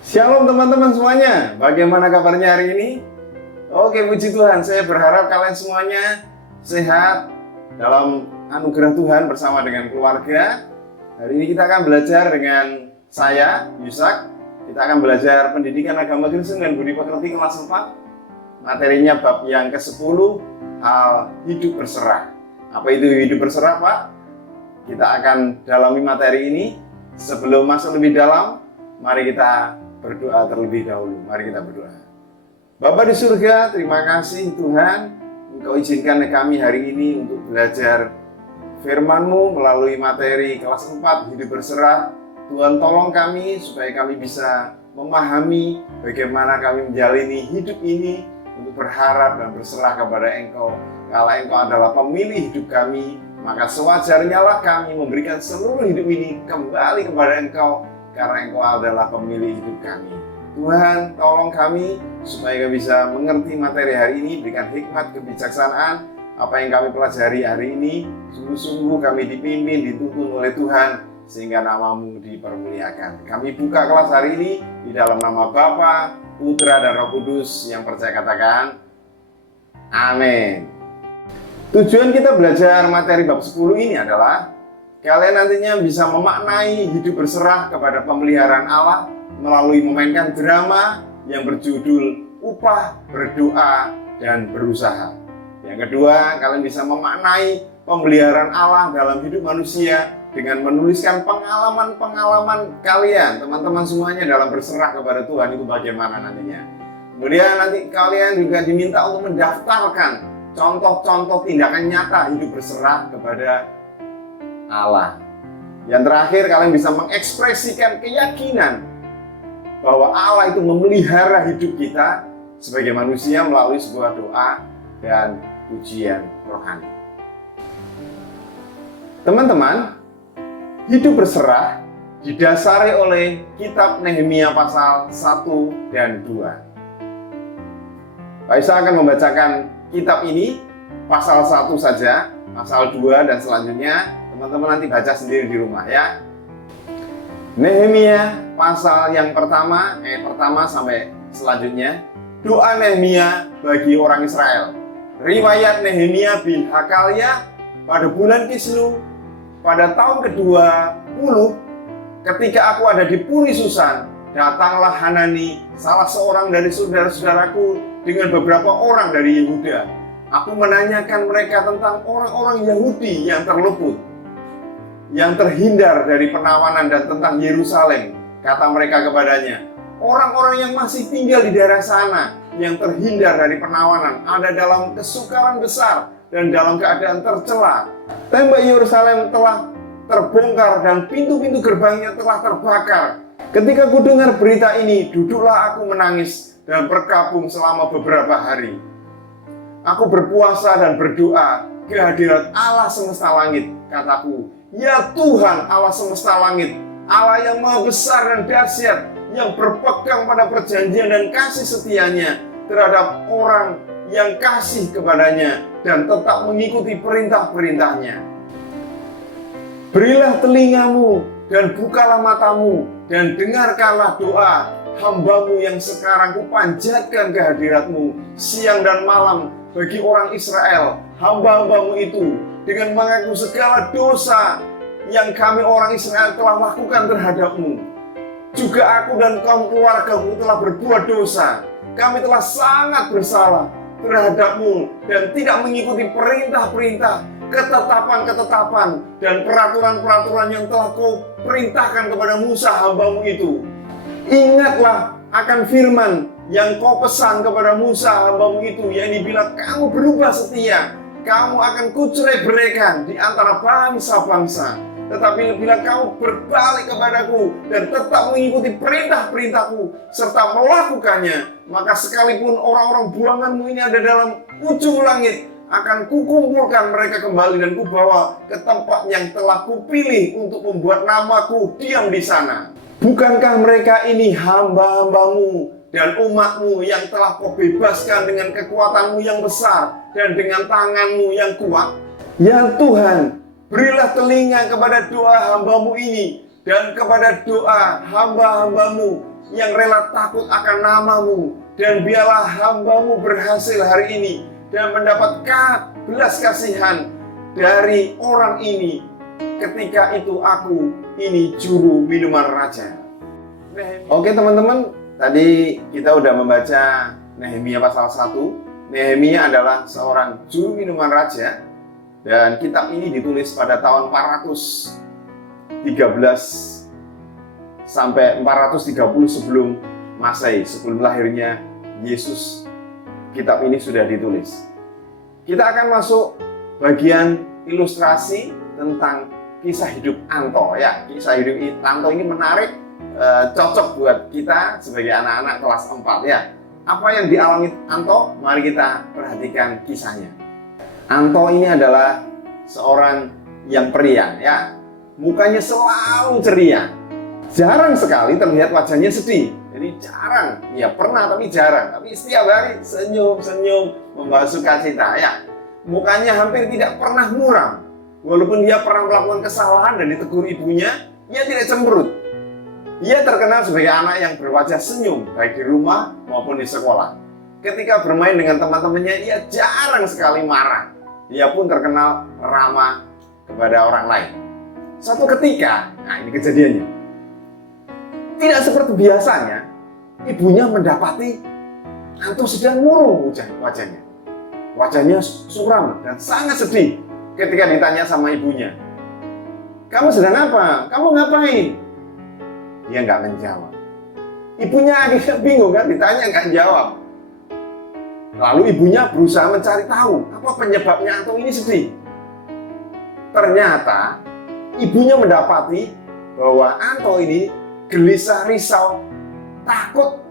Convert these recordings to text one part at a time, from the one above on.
Shalom teman-teman semuanya, bagaimana kabarnya hari ini? Oke, puji Tuhan, saya berharap kalian semuanya sehat dalam anugerah Tuhan bersama dengan keluarga. Hari ini kita akan belajar dengan saya, Yusak. Kita akan belajar pendidikan agama Kristen dan budi pekerti kelas 4. Materinya bab yang ke-10, hal hidup berserah. Apa itu hidup berserah, Pak? Kita akan dalami materi ini. Sebelum masuk lebih dalam, mari kita berdoa terlebih dahulu. Mari kita berdoa. Bapa di surga, terima kasih Tuhan, Engkau izinkan kami hari ini untuk belajar firman-Mu melalui materi kelas 4 hidup berserah. Tuhan tolong kami supaya kami bisa memahami bagaimana kami menjalani hidup ini untuk berharap dan berserah kepada Engkau. Kalau Engkau adalah pemilih hidup kami, maka sewajarnya lah kami memberikan seluruh hidup ini kembali kepada Engkau, karena Engkau adalah pemilih hidup kami. Tuhan, tolong kami supaya kami bisa mengerti materi hari ini, berikan hikmat kebijaksanaan. Apa yang kami pelajari hari ini, sungguh-sungguh kami dipimpin, dituntun oleh Tuhan, sehingga nama-Mu dipermuliakan. Kami buka kelas hari ini di dalam nama Bapa, Putra, dan Roh Kudus yang percaya katakan, amin. Tujuan kita belajar materi bab 10 ini adalah kalian nantinya bisa memaknai hidup berserah kepada pemeliharaan Allah melalui memainkan drama yang berjudul Upah, Berdoa, dan Berusaha. Yang kedua, kalian bisa memaknai pemeliharaan Allah dalam hidup manusia dengan menuliskan pengalaman-pengalaman kalian, teman-teman semuanya, dalam berserah kepada Tuhan itu bagaimana nantinya. Kemudian nanti kalian juga diminta untuk mendaftarkan contoh-contoh tindakan nyata hidup berserah kepada Allah. Yang terakhir, kalian bisa mengekspresikan keyakinan bahwa Allah itu memelihara hidup kita sebagai manusia melalui sebuah doa dan pujian rohani. Teman-teman, hidup berserah didasari oleh kitab Nehemia pasal 1 dan 2. Pak Isa akan membacakan kitab ini pasal 1 saja, pasal 2 dan selanjutnya teman-teman nanti baca sendiri di rumah ya. Nehemia pasal yang pertama, ayat pertama sampai selanjutnya. Doa Nehemia bagi orang Israel. Riwayat Nehemia bin Hakalia pada bulan Kislu pada tahun ke-20, ketika aku ada di Puri Susan, datanglah Hanani, salah seorang dari saudara-saudaraku, dengan beberapa orang dari Yehuda. Aku menanyakan mereka tentang orang-orang Yahudi yang terluput, yang terhindar dari penawanan, dan tentang Yerusalem. Kata mereka kepadanya, orang-orang yang masih tinggal di daerah sana, yang terhindar dari penawanan, ada dalam kesukaran besar dan dalam keadaan tercela. Tembok Yerusalem telah terbongkar dan pintu-pintu gerbangnya telah terbakar. Ketika ku dengar berita ini, duduklah aku menangis dan berkabung selama beberapa hari. Aku berpuasa dan berdoa ke hadirat Allah semesta langit. Kataku, ya Tuhan Allah semesta langit, Allah yang maha besar dan dahsyat, yang berpegang pada perjanjian dan kasih setianya terhadap orang yang kasih kepadanya dan tetap mengikuti perintah-perintahnya. Berilah telingamu dan bukalah matamu dan dengarkanlah doa hamba-Mu yang sekarang kupanjatkan ke hadirat-Mu siang dan malam bagi orang Israel, hamba-hamba-Mu itu, dengan mengaku segala dosa yang kami orang Israel telah lakukan terhadap-Mu. Juga aku dan kaum keluarga-Mu telah berbuat dosa. Kami telah sangat bersalah terhadap-Mu dan tidak mengikuti perintah-perintah, ketetapan-ketetapan, dan peraturan-peraturan yang telah Kau perintahkan kepada Musa hamba-Mu itu. Ingatlah akan firman yang Kau pesan kepada Musa hamba-Mu itu, yakni bila kamu berubah setia, kamu akan kucerai-beraikan di antara bangsa-bangsa. Tetapi bila kamu berbalik kepadaku dan tetap mengikuti perintah-perintahku serta melakukannya, maka sekalipun orang-orang buanganmu ini ada dalam ujung langit, akan kukumpulkan mereka kembali dan kubawa ke tempat yang telah kupilih untuk membuat namaku diam di sana. Bukankah mereka ini hamba-hamba-Mu dan umat-Mu yang telah Kau bebaskan dengan kekuatan-Mu yang besar dan dengan tangan-Mu yang kuat? Ya Tuhan, berilah telinga kepada doa hamba-Mu ini dan kepada doa hamba-hamba-Mu yang rela takut akan namamu, dan biarlah hambamu berhasil hari ini dan mendapat belas kasihan dari orang ini. Ketika itu aku ini juru minuman raja. Oke teman-teman, tadi kita udah membaca Nehemia pasal 1. Nehemia adalah seorang juru minuman raja, dan kitab ini ditulis pada tahun 413 sampai 430 sebelum Masehi, sebelum lahirnya Yesus. Kitab ini sudah ditulis. Kita akan masuk bagian ilustrasi tentang kisah hidup Anto ya. Kisah hidup Anto ini menarik, cocok buat kita sebagai anak-anak kelas 4 ya. Apa yang dialami Anto? Mari kita perhatikan kisahnya. Anto ini adalah seorang yang periang ya. Mukanya selalu ceria. Jarang sekali terlihat wajahnya sedih. Jadi jarang, ya pernah tapi jarang. Tapi setiap hari senyum-senyum, membawa sukacita ya. Mukanya hampir tidak pernah muram. Walaupun dia pernah melakukan kesalahan dan ditegur ibunya, ia tidak cemberut. Ia terkenal sebagai anak yang berwajah senyum, baik di rumah maupun di sekolah. Ketika bermain dengan teman-temannya, ia jarang sekali marah. Ia pun terkenal ramah kepada orang lain. Suatu ketika, nah ini kejadiannya, tidak seperti biasanya, ibunya mendapati Anto sedang murung wajahnya. Wajahnya suram dan sangat sedih ketika ditanya sama ibunya. Kamu sedang apa? Kamu ngapain? Dia nggak menjawab. Ibunya akhirnya bingung kan, ditanya nggak jawab. Lalu ibunya berusaha mencari tahu apa penyebabnya Anto ini sedih. Ternyata ibunya mendapati bahwa Anto ini gelisah, risau, takut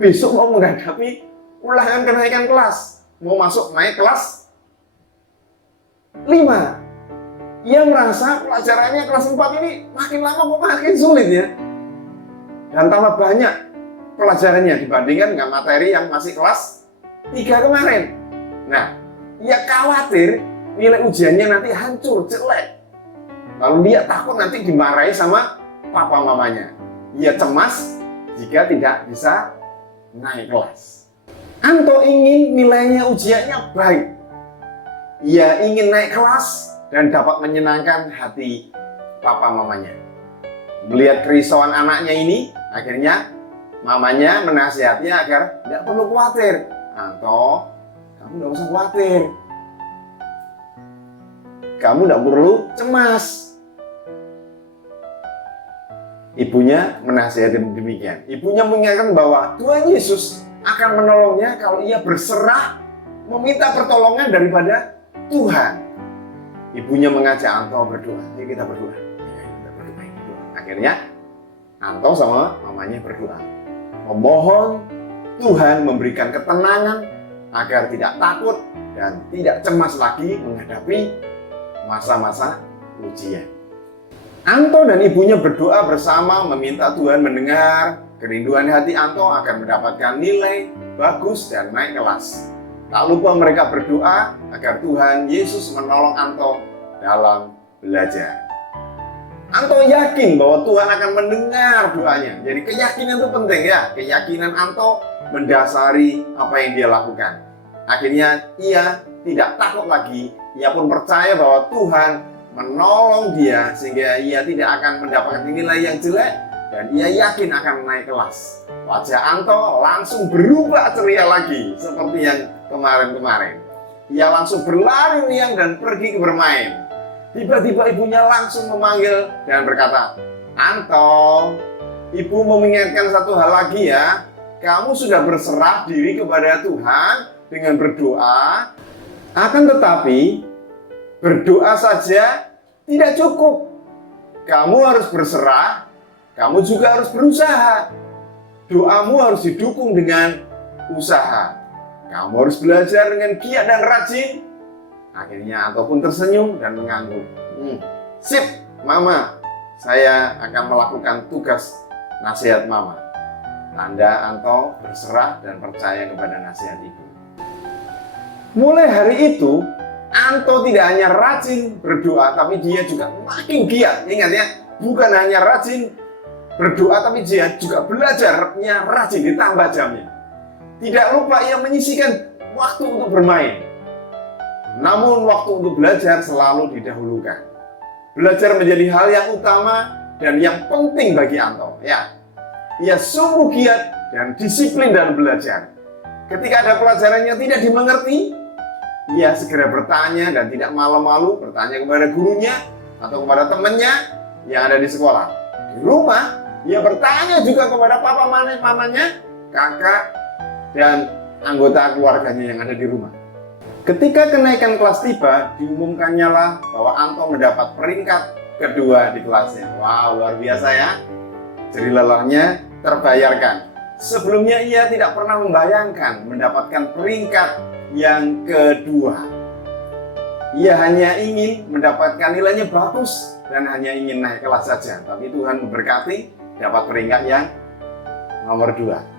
besok mau menghadapi ulangan kenaikan kelas. Mau naik kelas 5. Ia merasa pelajarannya kelas 4 ini makin lama kok makin sulit ya. Dan tambah banyak pelajarannya dibandingkan dengan materi yang masih kelas 3 kemarin. Nah, ia khawatir nilai ujiannya nanti hancur, jelek. Lalu dia takut nanti dimarahi sama papa mamanya. Ia cemas jika tidak bisa naik kelas. Anto ingin nilainya ujiannya baik. Ia ingin naik kelas dan dapat menyenangkan hati papa mamanya. Melihat kerisauan anaknya ini, akhirnya mamanya menasihatinya agar tidak perlu khawatir. Anto, kamu tidak usah khawatir. Kamu tidak perlu cemas. Ibunya menasihati demikian. Ibunya mengingatkan bahwa Tuhan Yesus akan menolongnya kalau ia berserah meminta pertolongan daripada Tuhan. Ibunya mengajak Anto berdoa. Yuk kita berdoa. Akhirnya Anto sama mamanya berdoa, memohon Tuhan memberikan ketenangan agar tidak takut dan tidak cemas lagi menghadapi masa-masa ujian. Anto dan ibunya berdoa bersama meminta Tuhan mendengar kerinduan hati Anto agar mendapatkan nilai bagus dan naik kelas. Tak lupa mereka berdoa agar Tuhan Yesus menolong Anto dalam belajar. Anto yakin bahwa Tuhan akan mendengar doanya. Jadi keyakinan itu penting ya. Keyakinan Anto mendasari apa yang dia lakukan. Akhirnya ia tidak takut lagi. Ia pun percaya bahwa Tuhan menolong dia sehingga ia tidak akan mendapatkan nilai yang jelek dan ia yakin akan naik kelas. Wajah Anto langsung berubah ceria lagi seperti yang kemarin-kemarin. Ia langsung berlari riang dan pergi bermain. Tiba-tiba ibunya langsung memanggil dan berkata, Anto, ibu mau mengingatkan satu hal lagi ya. Kamu sudah berserah diri kepada Tuhan dengan berdoa. Akan tetapi, berdoa saja tidak cukup. Kamu harus berserah, kamu juga harus berusaha. Doamu harus didukung dengan usaha. Kamu harus belajar dengan giat dan rajin. Akhirnya Anto pun tersenyum dan mengangguk. Sip, Mama. Saya akan melakukan tugas nasihat Mama. Tanda Anto berserah dan percaya kepada nasihat ibu. Mulai hari itu, Anto tidak hanya rajin berdoa, tapi dia juga makin giat. Ingat ya, bukan hanya rajin berdoa, tapi dia juga belajarnya rajin, ditambah jamnya. Tidak lupa ia menyisihkan waktu untuk bermain. Namun waktu untuk belajar selalu didahulukan. Belajar menjadi hal yang utama dan yang penting bagi Anto. Ya, ia sungguh giat dan disiplin dalam belajar. Ketika ada pelajaran yang tidak dimengerti, ia segera bertanya dan tidak malu-malu bertanya kepada gurunya atau kepada temannya yang ada di sekolah. Di rumah, ia bertanya juga kepada papa mamanya, kakak, dan anggota keluarganya yang ada di rumah. Ketika kenaikan kelas tiba, diumumkannya lah bahwa Anto mendapat peringkat kedua di kelasnya. Wow, luar biasa ya. Jerih lelahnya terbayarkan. Sebelumnya ia tidak pernah membayangkan mendapatkan peringkat yang kedua. Ia hanya ingin mendapatkan nilainya bagus dan hanya ingin naik kelas saja. Tapi Tuhan memberkati dapat peringkat yang nomor 2.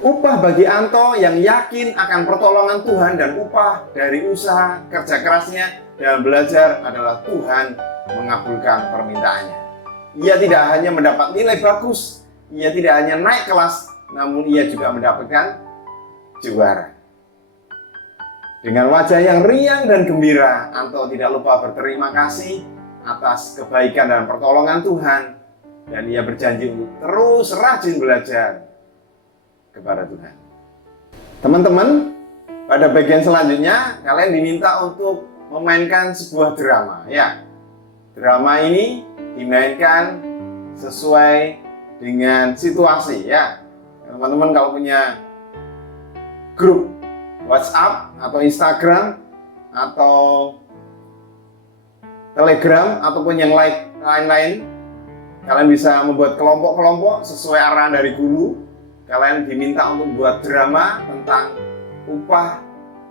Upah bagi Anto yang yakin akan pertolongan Tuhan dan upah dari usaha kerja kerasnya dalam belajar adalah Tuhan mengabulkan permintaannya. Ia tidak hanya mendapat nilai bagus, ia tidak hanya naik kelas, namun ia juga mendapatkan juara. Dengan wajah yang riang dan gembira, Anto tidak lupa berterima kasih atas kebaikan dan pertolongan Tuhan, dan ia berjanji untuk terus rajin belajar kepada Tuhan. Teman-teman, pada bagian selanjutnya kalian diminta untuk memainkan sebuah drama. Ya, drama ini dimainkan sesuai dengan situasi. Ya, teman-teman kalau punya grup WhatsApp atau Instagram atau Telegram ataupun yang lain-lain, kalian bisa membuat kelompok-kelompok sesuai arahan dari guru. Kalian diminta untuk buat drama tentang upah,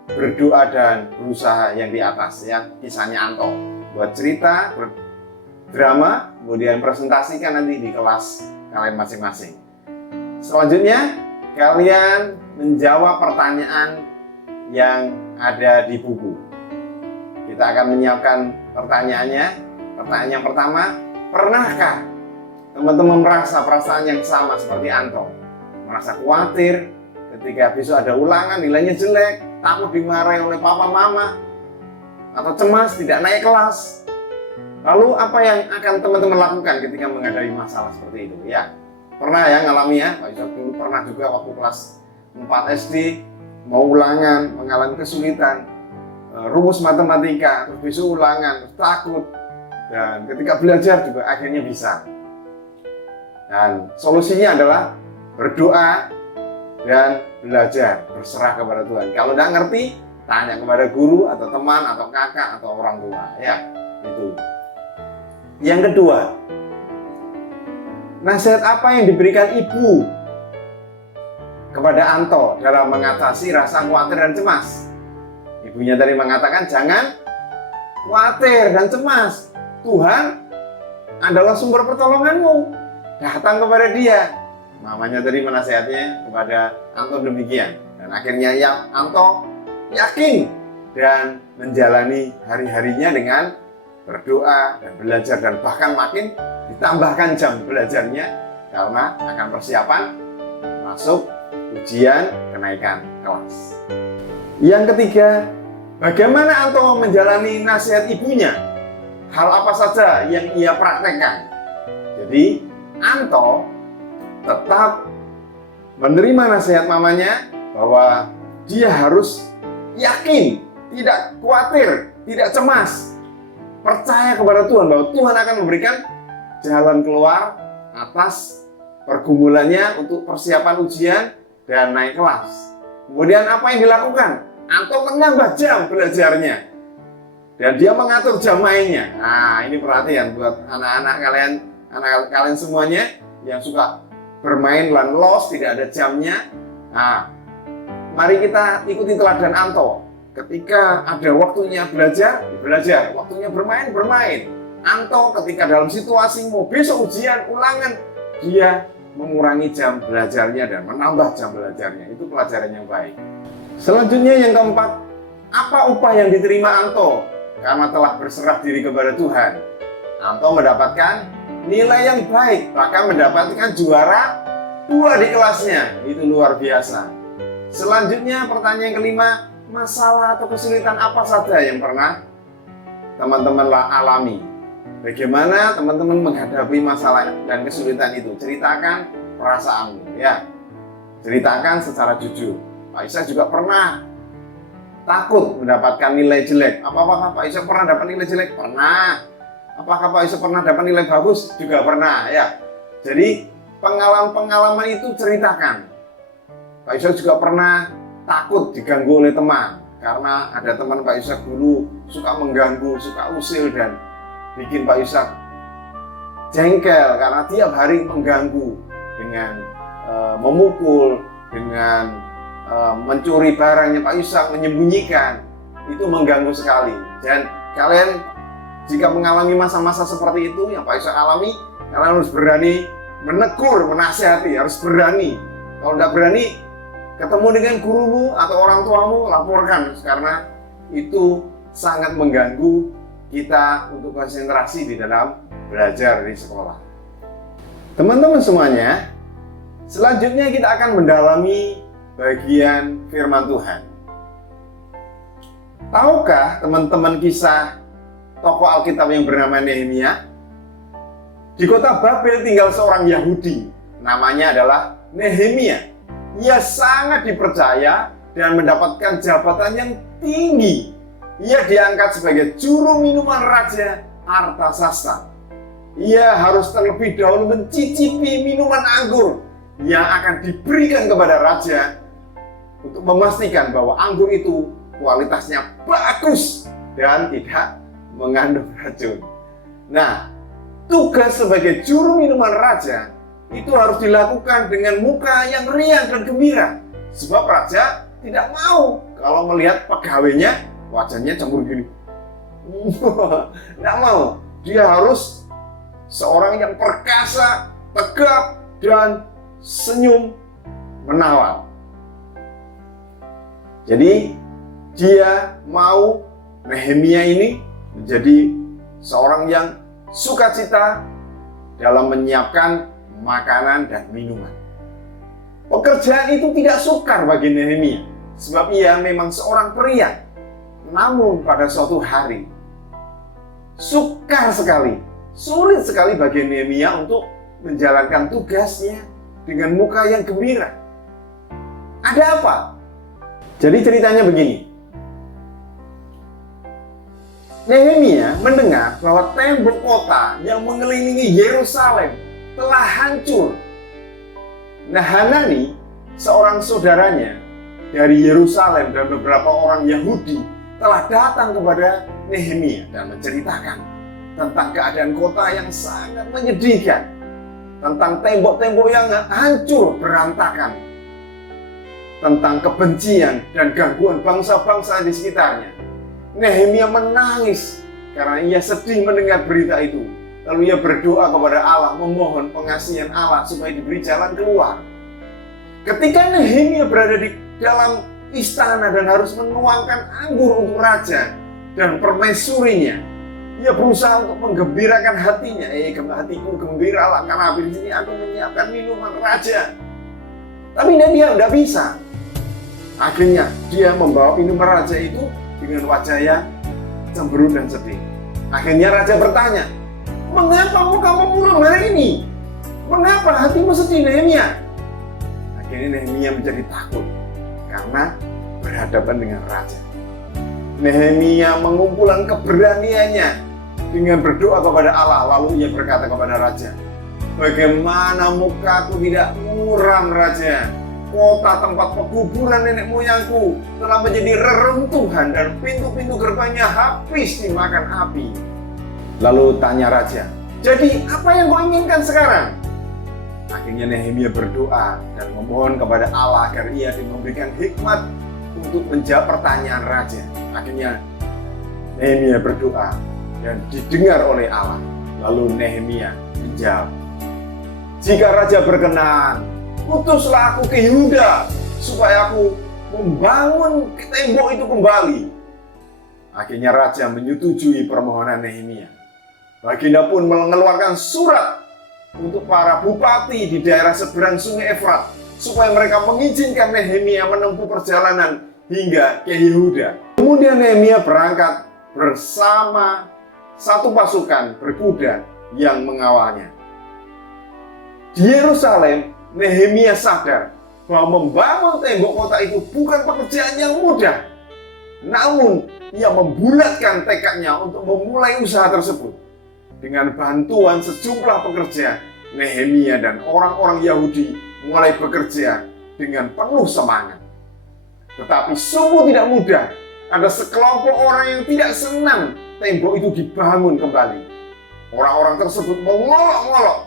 berdoa, dan berusaha yang di atas, ya, kisahnya Anto. Buat cerita, drama, kemudian presentasikan nanti di kelas kalian masing-masing. Selanjutnya, kalian menjawab pertanyaan yang ada di buku. Kita akan menyiapkan pertanyaannya. Pertanyaan yang pertama, pernahkah teman-teman merasa perasaan yang sama seperti Anto? Merasa khawatir ketika besok ada ulangan nilainya jelek, takut dimarahi oleh papa mama, atau cemas tidak naik kelas. Lalu apa yang akan teman-teman lakukan ketika menghadapi masalah seperti itu? Ya, pernah ya ngalami ya, Pak Yusuf dulu pernah juga waktu kelas 4 SD mau ulangan, mengalami kesulitan, rumus matematika, terus besok ulangan, terus takut, dan ketika belajar juga akhirnya bisa. Dan solusinya adalah berdoa dan belajar, berserah kepada Tuhan. Kalau tidak ngerti, tanya kepada guru atau teman atau kakak atau orang tua. Ya, itu. Yang kedua, nasihat apa yang diberikan ibu kepada Anto dalam mengatasi rasa khawatir dan cemas? Ibunya tadi mengatakan jangan khawatir dan cemas. Tuhan adalah sumber pertolonganmu. Datang kepada Dia. Mamanya tadi menasihatnya kepada Anto demikian. Dan akhirnya Anto yakin dan menjalani hari-harinya dengan berdoa dan belajar, dan bahkan makin ditambahkan jam belajarnya karena akan persiapan masuk ujian kenaikan kelas. Yang ketiga, bagaimana Anto menjalani nasihat ibunya? Hal apa saja yang ia praktekkan? Jadi Anto tetap menerima nasihat mamanya bahwa dia harus yakin, tidak khawatir, tidak cemas, percaya kepada Tuhan bahwa Tuhan akan memberikan jalan keluar atas pergumulannya untuk persiapan ujian dan naik kelas. Kemudian apa yang dilakukan? Anto menambah jam belajarnya dan dia mengatur jam mainnya. Nah, ini perhatian buat anak-anak kalian semuanya yang suka bermain dan los, tidak ada jamnya. Nah, mari kita ikuti teladan Anto. Ketika ada waktunya belajar, belajar. Waktunya bermain, bermain. Anto ketika dalam situasi mau besok ujian, ulangan, dia mengurangi jam belajarnya dan menambah jam belajarnya. Itu pelajaran yang baik. Selanjutnya yang keempat, apa upah yang diterima Anto karena telah berserah diri kepada Tuhan? Anto mendapatkan nilai yang baik, bahkan mendapatkan juara 2 di kelasnya. Itu luar biasa. Selanjutnya pertanyaan kelima, masalah atau kesulitan apa saja yang pernah teman-teman alami? Bagaimana teman-teman menghadapi masalah dan kesulitan itu? Ceritakan perasaanmu, ya. Ceritakan secara jujur. Pak Ishak juga pernah takut mendapatkan nilai jelek. Apakah Pak Ishak pernah dapat nilai jelek? Pernah. Apakah Pak Ishak pernah dapat nilai bagus? Juga pernah, ya. Jadi pengalaman-pengalaman itu ceritakan. Pak Ishak juga pernah takut diganggu oleh teman, karena ada teman Pak Ishak dulu suka mengganggu, suka usil dan bikin Pak Ishak jengkel karena tiap hari mengganggu dengan memukul, dengan mencuri barangnya Pak Ishak, menyembunyikan. Itu mengganggu sekali. Dan kalian jika mengalami masa-masa seperti itu yang Pak Ishak alami, kalian harus berani menegur, menasihati, harus berani. Kalau tidak berani, ketemu dengan gurumu atau orang tuamu, laporkan, karena itu sangat mengganggu kita untuk konsentrasi di dalam belajar di sekolah. Teman-teman semuanya, selanjutnya kita akan mendalami bagian firman Tuhan. Tahukah teman-teman kisah tokoh Alkitab yang bernama Nehemia? Di kota Babel tinggal seorang Yahudi, namanya adalah Nehemia. Ia sangat dipercaya dan mendapatkan jabatan yang tinggi. Ia diangkat sebagai juru minuman Raja Artasasta. Ia harus terlebih dahulu mencicipi minuman anggur yang akan diberikan kepada raja untuk memastikan bahwa anggur itu kualitasnya bagus dan tidak mengandung racun. Nah, tugas sebagai juru minuman raja itu harus dilakukan dengan muka yang riang dan gembira. Sebab raja tidak mau kalau melihat pegawainya wajahnya cemburu gini. Tidak mau. Dia harus seorang yang perkasa, tegap, dan senyum menawan. Jadi dia mau Nehemia ini menjadi seorang yang sukacita dalam menyiapkan makanan dan minuman. Pekerjaan itu tidak sukar bagi Nehemia, sebab ia memang seorang pria. Namun pada suatu hari, sukar sekali, sulit sekali bagi Nehemia untuk menjalankan tugasnya dengan muka yang gembira. Ada apa? Jadi ceritanya begini. Nehemia mendengar bahwa tembok kota yang mengelilingi Yerusalem telah hancur. Nah, Hanani, seorang saudaranya dari Yerusalem dan beberapa orang Yahudi telah datang kepada Nehemia dan menceritakan tentang keadaan kota yang sangat menyedihkan, tentang tembok-tembok yang hancur berantakan, tentang kebencian dan gangguan bangsa-bangsa di sekitarnya. Nehemia menangis karena ia sedih mendengar berita itu. Lalu ia berdoa kepada Allah, memohon pengasihan Allah supaya diberi jalan keluar. Ketika Nehemia berada di dalam istana dan harus menuangkan anggur untuk raja dan permaisurinya, ia berusaha untuk menggembirakan hatinya. Hatiku gembiralah karena habis ini aku menyiapkan minuman raja. Tapi Nehemia tidak bisa. Akhirnya dia membawa minuman raja itu dengan wajah yang cemberut dan sedih. Akhirnya raja bertanya, "Mengapa kamu muram hari ini? Mengapa hatimu sedih, Nehemia?" Akhirnya Nehemia menjadi takut karena berhadapan dengan raja. Nehemia mengumpulkan keberaniannya dengan berdoa kepada Allah. Lalu ia berkata kepada raja, "Bagaimana mukaku tidak muram, raja? Kota tempat pekuburan nenek moyangku telah menjadi reruntuhan dan pintu-pintu gerbangnya habis dimakan api." Lalu tanya raja, "Jadi apa yang kau inginkan sekarang?" Akhirnya Nehemia berdoa dan memohon kepada Allah agar ia memberikan hikmat untuk menjawab pertanyaan raja. Akhirnya Nehemia berdoa dan didengar oleh Allah. Lalu Nehemia menjawab, "Jika raja berkenan, utuslah aku ke Yehuda supaya aku membangun tembok itu kembali." Akhirnya raja menyetujui permohonan Nehemia. Baginda pun mengeluarkan surat untuk para bupati di daerah seberang sungai Efrat supaya mereka mengizinkan Nehemia menempuh perjalanan hingga ke Yehuda. Kemudian Nehemia berangkat bersama satu pasukan berkuda yang mengawalnya. Di Yerusalem, Nehemia sadar bahwa membangun tembok kota itu bukan pekerjaan yang mudah. Namun, ia membulatkan tekadnya untuk memulai usaha tersebut. Dengan bantuan sejumlah pekerja, Nehemia dan orang-orang Yahudi mulai bekerja dengan penuh semangat. Tetapi sungguh tidak mudah. Ada sekelompok orang yang tidak senang tembok itu dibangun kembali. Orang-orang tersebut mengolok-olok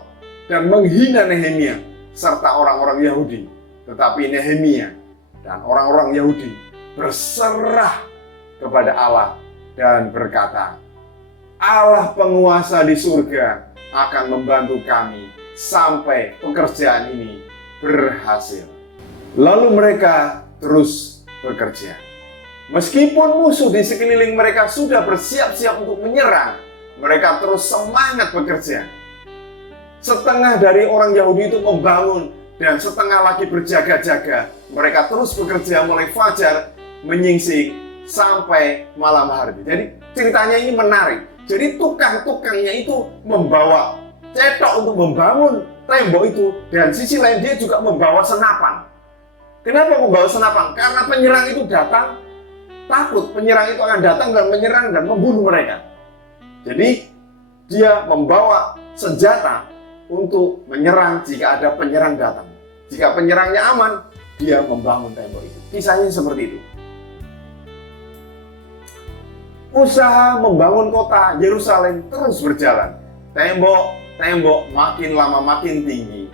dan menghina Nehemia serta orang-orang Yahudi. Tetapi Nehemia dan orang-orang Yahudi berserah kepada Allah dan berkata, Allah penguasa di surga akan membantu kami sampai pekerjaan ini berhasil. Lalu mereka terus bekerja. Meskipun musuh di sekeliling mereka sudah bersiap-siap untuk menyerang, mereka terus semangat bekerja. Setengah dari orang Yahudi itu membangun dan setengah lagi berjaga-jaga. Mereka terus bekerja mulai fajar menyingsing sampai malam hari. Jadi ceritanya ini menarik. Jadi tukang-tukangnya itu membawa cetok untuk membangun tembok itu, dan sisi lain dia juga membawa senapan. Kenapa membawa senapan? Karena penyerang itu datang, takut penyerang itu akan datang dan menyerang dan membunuh mereka. Jadi dia membawa senjata untuk menyerang jika ada penyerang datang. Jika penyerangnya aman, dia membangun tembok itu. Kisahnya seperti itu. Usaha membangun kota Yerusalem terus berjalan. Tembok makin lama makin tinggi.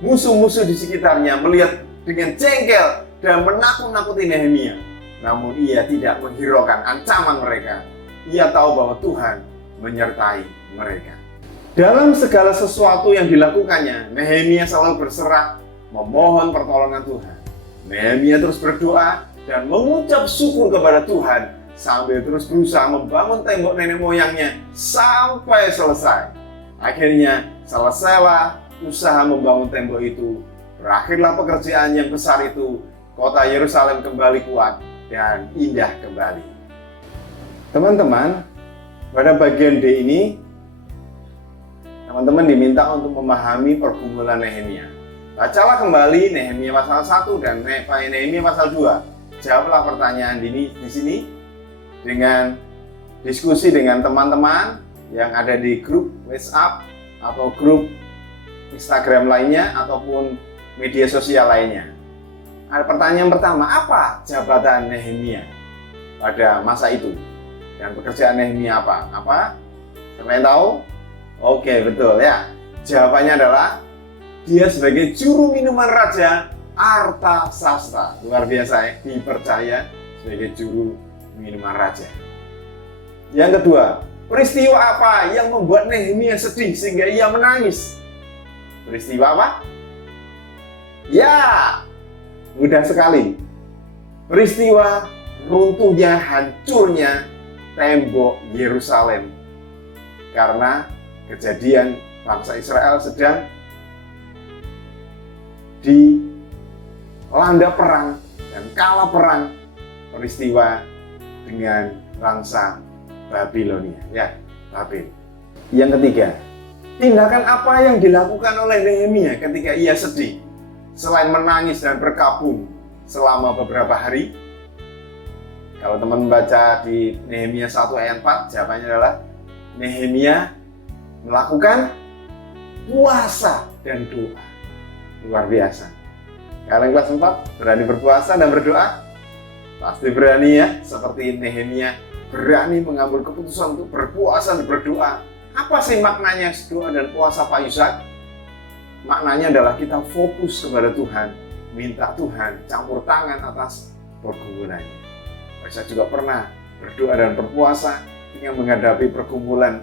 Musuh-musuh di sekitarnya melihat dengan jengkel dan menakut-nakuti Nehemia. Namun ia tidak menghiraukan ancaman mereka. Ia tahu bahwa Tuhan menyertai mereka. Dalam segala sesuatu yang dilakukannya, Nehemia selalu berserah memohon pertolongan Tuhan. Nehemia terus berdoa dan mengucap syukur kepada Tuhan sambil terus berusaha membangun tembok nenek moyangnya sampai selesai. Akhirnya selesailah usaha membangun tembok itu. Berakhirlah pekerjaan yang besar itu. Kota Yerusalem kembali kuat dan indah kembali. Teman-teman, pada bagian D ini teman-teman diminta untuk memahami pergumulan Nehemia. Bacalah kembali Nehemia pasal 1 dan Nehemia pasal 2. Jawablah pertanyaan di sini dengan diskusi dengan teman-teman yang ada di grup WhatsApp atau grup Instagram lainnya ataupun media sosial lainnya. Ada pertanyaan pertama, apa jabatan Nehemia pada masa itu? Dan pekerjaan Nehemia apa? Siapa yang tahu? Oke, betul ya. Jawabannya adalah dia sebagai juru minuman raja Artasasta. Luar biasa ya, dipercaya sebagai juru minuman raja. Yang kedua, peristiwa apa yang membuat Nehemia sedih sehingga ia menangis? Peristiwa apa? Ya, mudah sekali. Peristiwa runtuhnya, hancurnya tembok Yerusalem. Karena kejadian bangsa Israel sedang dilanda perang dan kalah perang. Peristiwa dengan bangsa Babilonia, ya, Babel. Yang ketiga, tindakan apa yang dilakukan oleh Nehemia ketika ia sedih? Selain menangis dan berkabung selama beberapa hari. Kalau teman baca di Nehemia 1 ayat 4, jawabannya adalah Nehemia melakukan puasa dan doa. Luar biasa. Kalian kelas 4 berani berpuasa dan berdoa? Pasti berani ya, seperti Nehemia berani mengambil keputusan untuk berpuasa dan berdoa. Apa sih maknanya doa dan puasa, Pak Yusak? Maknanya adalah kita fokus kepada Tuhan, minta Tuhan campur tangan atas pergumulannya. Saya juga pernah berdoa dan berpuasa dengan menghadapi pergumulan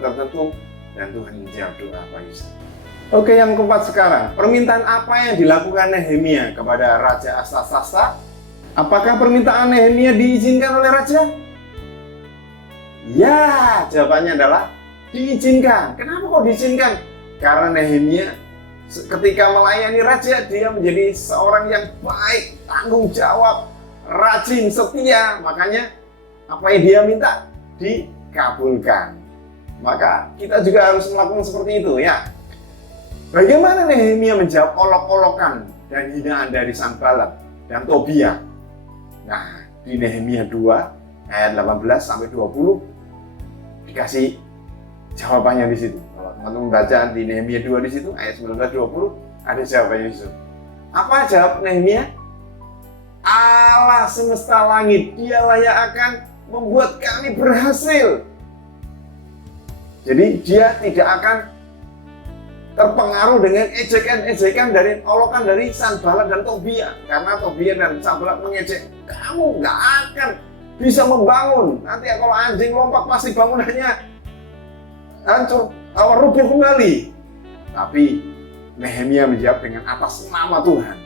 tertentu, dan Tuhan menjawab doa Pak Yusak. Oke, yang keempat sekarang, permintaan apa yang dilakukan Nehemia kepada Raja Artasasta? Apakah permintaan Nehemia diizinkan oleh raja? Ya, jawabannya adalah diizinkan. Kenapa kok diizinkan? Karena Nehemia ketika melayani raja, dia menjadi seorang yang baik, tanggung jawab, rajin, setia. Makanya apa yang dia minta dikabulkan. Maka kita juga harus melakukan seperti itu ya. Bagaimana Nehemia menjawab olok-olokan dan hinaan dari Sanballat dan Tobia? Nah, di Nehemia 2 ayat 18 sampai 20 dikasih jawabannya di situ. Kalau teman-teman baca di Nehemia 2 di situ ayat 19-20 ada jawabannya di situ. Apa jawab Nehemia? Allah semesta langit, dialah yang akan membuat kami berhasil. Jadi dia tidak akan terpengaruh dengan ejekan-ejekan dari olokan dari Sanballat dan Tobia. Karena Tobia dan Sanballat mengejek, kamu nggak akan bisa membangun. Nanti kalau anjing lompat pasti bangunannya hancur, rubuh kembali. Tapi Nehemia menjawab dengan atas nama Tuhan.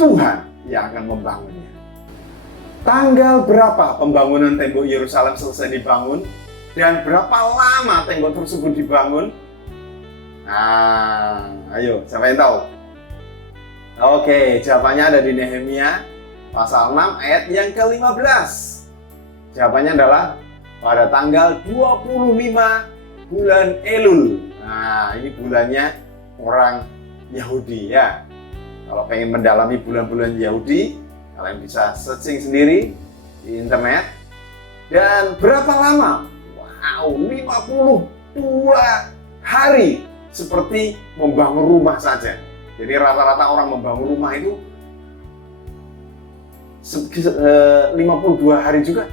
Tuhan yang akan membangunnya. Tanggal berapa pembangunan tembok Yerusalem selesai dibangun? Dan berapa lama tembok tersebut dibangun? Nah, ayo, siapa yang tahu? Oke, jawabannya ada di Nehemia pasal 6 ayat yang ke-15. Jawabannya adalah pada tanggal 25 bulan Elul. Nah, ini bulannya orang Yahudi ya. Kalau pengen mendalami bulan-bulan Yahudi, kalian bisa searching sendiri di internet. Dan berapa lama? Wow, 52 hari. Seperti membangun rumah saja. Jadi rata-rata orang membangun rumah itu 52 hari juga.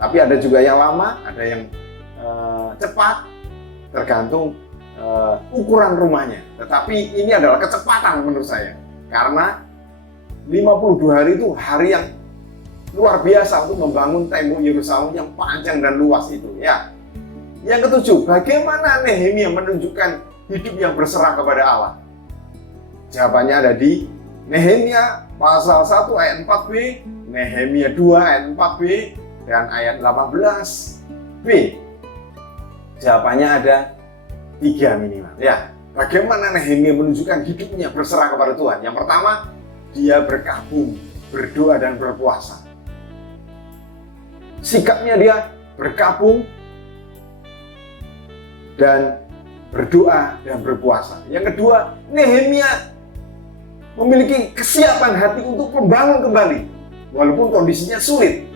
Tapi ada juga yang lama, ada yang cepat, tergantung ukuran rumahnya. Tetapi ini adalah kecepatan menurut saya. Karena 52 hari itu hari yang luar biasa untuk membangun tembok Yerusalem yang panjang dan luas itu ya. Yang ketujuh, bagaimana Nehemia menunjukkan hidup yang berserah kepada Allah? Jawabannya ada di Nehemia pasal 1 ayat 4b, Nehemia 2 ayat 4b, dan ayat 18b. Jawabannya ada 3 minimal. Ya, bagaimana Nehemia menunjukkan hidupnya berserah kepada Tuhan? Yang pertama, dia berkabung, berdoa dan berpuasa. Sikapnya dia berkabung dan berdoa dan berpuasa. Yang kedua, Nehemia memiliki kesiapan hati untuk membangun kembali walaupun kondisinya sulit.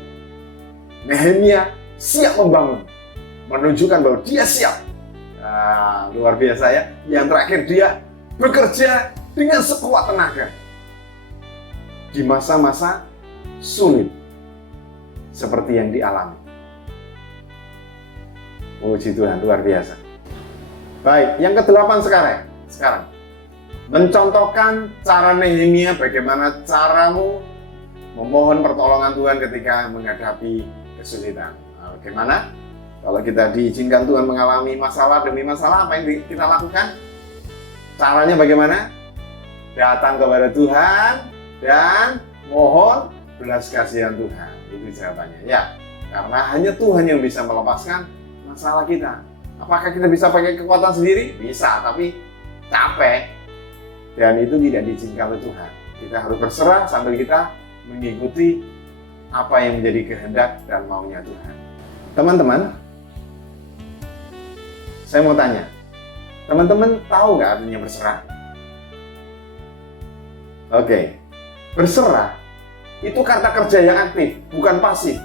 Nehemia siap membangun, menunjukkan bahwa dia siap. Nah, luar biasa ya. Yang terakhir, dia bekerja dengan sekuat tenaga di masa-masa sulit seperti yang dialami. Puji Tuhan, luar biasa. Baik, yang ke-8 sekarang. Mencontohkan cara Nehemia, bagaimana caramu memohon pertolongan Tuhan ketika menghadapi kesulitan. Nah, bagaimana? Kalau kita diizinkan Tuhan mengalami masalah demi masalah, apa yang kita lakukan? Caranya bagaimana? Datang kepada Tuhan dan mohon belas kasihan Tuhan. Itu jawabannya ya. Karena hanya Tuhan yang bisa melepaskan masalah kita. Apakah kita bisa pakai kekuatan sendiri? Bisa, tapi capek. Dan itu tidak diizinkan oleh Tuhan. Kita harus berserah sambil kita mengikuti apa yang menjadi kehendak dan maunya Tuhan. Teman-teman, saya mau tanya. Teman-teman tahu nggak artinya berserah? Oke. Berserah itu kata kerja yang aktif, bukan pasif.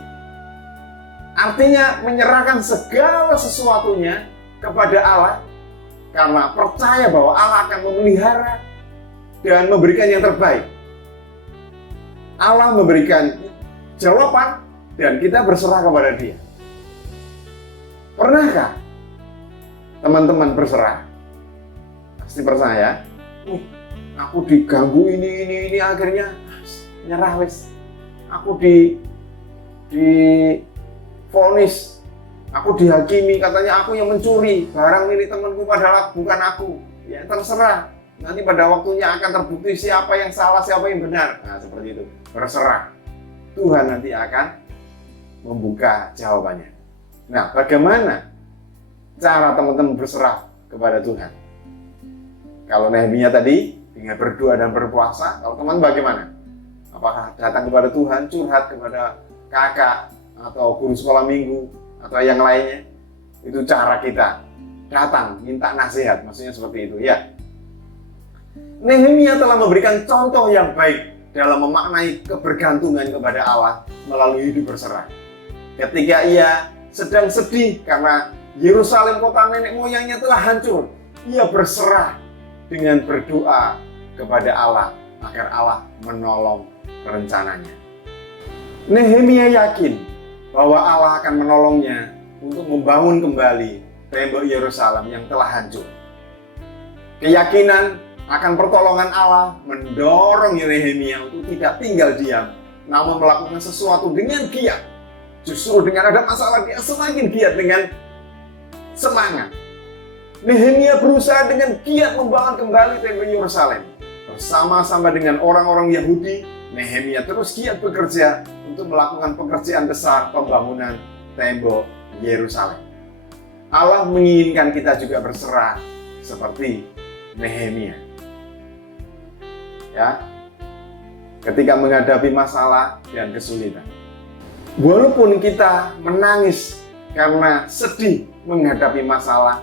Artinya menyerahkan segala sesuatunya kepada Allah karena percaya bahwa Allah akan memelihara dan memberikan yang terbaik. Allah memberikan jawaban dan kita berserah kepada Dia. Pernahkah teman-teman berserah? Pasti percaya. Aku diganggu ini akhirnya nyerah wes. Aku vonis, aku dihakimi, katanya aku yang mencuri barang milik temanku padahal bukan aku. Ya terserah, nanti pada waktunya akan terbukti siapa yang salah, siapa yang benar. Nah seperti itu, berserah. Tuhan nanti akan membuka jawabannya. Nah bagaimana cara teman-teman berserah kepada Tuhan. Kalau Nehemia tadi dengan berdoa dan berpuasa, kalau teman bagaimana? Apakah datang kepada Tuhan, curhat kepada kakak atau guru sekolah minggu atau yang lainnya? Itu cara kita datang minta nasihat, maksudnya seperti itu ya. Nehemia telah memberikan contoh yang baik dalam memaknai kebergantungan kepada Allah melalui hidup berserah. Ketika ia sedang sedih karena Yerusalem kota nenek moyangnya telah hancur, ia berserah dengan berdoa kepada Allah agar Allah menolong rencananya. Nehemia yakin bahwa Allah akan menolongnya untuk membangun kembali tembok Yerusalem yang telah hancur. Keyakinan akan pertolongan Allah mendorong Nehemia untuk tidak tinggal diam, namun melakukan sesuatu dengan giat. Justru dengan ada masalah dia semakin giat dengan semangat. Nehemia berusaha dengan giat membangun kembali tembok Yerusalem. Bersama-sama dengan orang-orang Yahudi, Nehemia terus giat bekerja untuk melakukan pekerjaan besar pembangunan tembok Yerusalem. Allah menginginkan kita juga berserah seperti Nehemia. Ya, ketika menghadapi masalah dan kesulitan. Walaupun kita menangis karena sedih menghadapi masalah,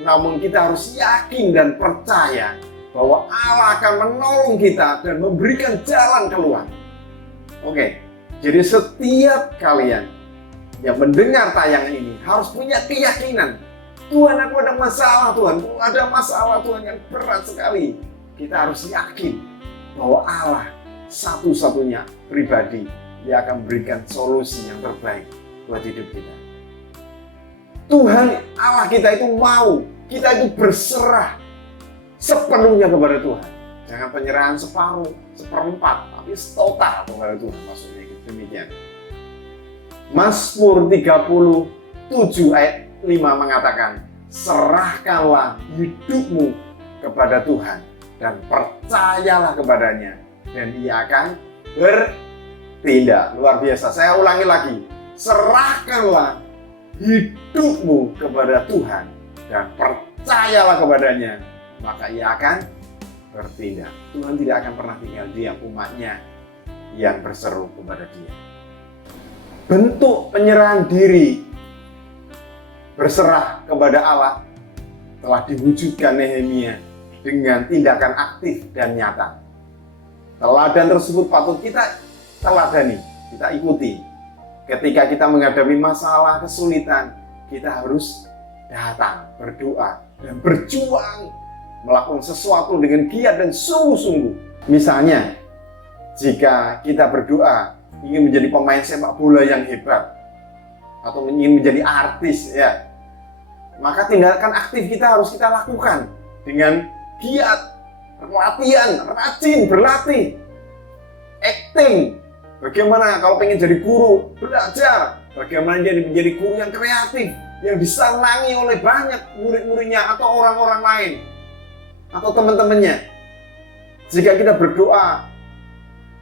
namun kita harus yakin dan percaya bahwa Allah akan menolong kita dan memberikan jalan keluar. Oke, jadi setiap kalian yang mendengar tayangan ini harus punya keyakinan. Tuhan, aku ada masalah Tuhan, ada masalah Tuhan yang berat sekali. Kita harus yakin bahwa Allah satu-satunya pribadi yang akan memberikan solusi yang terbaik buat hidup kita. Tuhan Allah kita itu mau kita itu berserah sepenuhnya kepada Tuhan. Jangan penyerahan separuh, seperempat, tapi total kepada Tuhan, maksudnya demikian. Mazmur 37 ayat 5 mengatakan, serahkanlah hidupmu kepada Tuhan dan percayalah kepadanya dan Ia akan bertindak. Luar biasa. Saya ulangi lagi. Serahkanlah hidupmu kepada Tuhan dan percayalah kepadanya, maka Ia akan bertindak. Tuhan tidak akan pernah tinggal diam umatnya yang berseru kepada Dia. Bentuk penyerahan diri berserah kepada Allah telah diwujudkan Nehemia dengan tindakan aktif dan nyata. Teladan tersebut patut kita teladani, kita ikuti. Ketika kita menghadapi masalah, kesulitan, kita harus datang, berdoa, dan berjuang melakukan sesuatu dengan giat dan sungguh-sungguh. Misalnya, jika kita berdoa ingin menjadi pemain sepak bola yang hebat atau ingin menjadi artis, ya, maka tindakan aktif kita harus kita lakukan dengan giat, latihan, rajin, berlatih, acting. Bagaimana kalau pengen jadi guru, belajar bagaimana menjadi guru yang kreatif, yang disenangi oleh banyak murid-muridnya atau orang-orang lain atau teman-temannya. Jika kita berdoa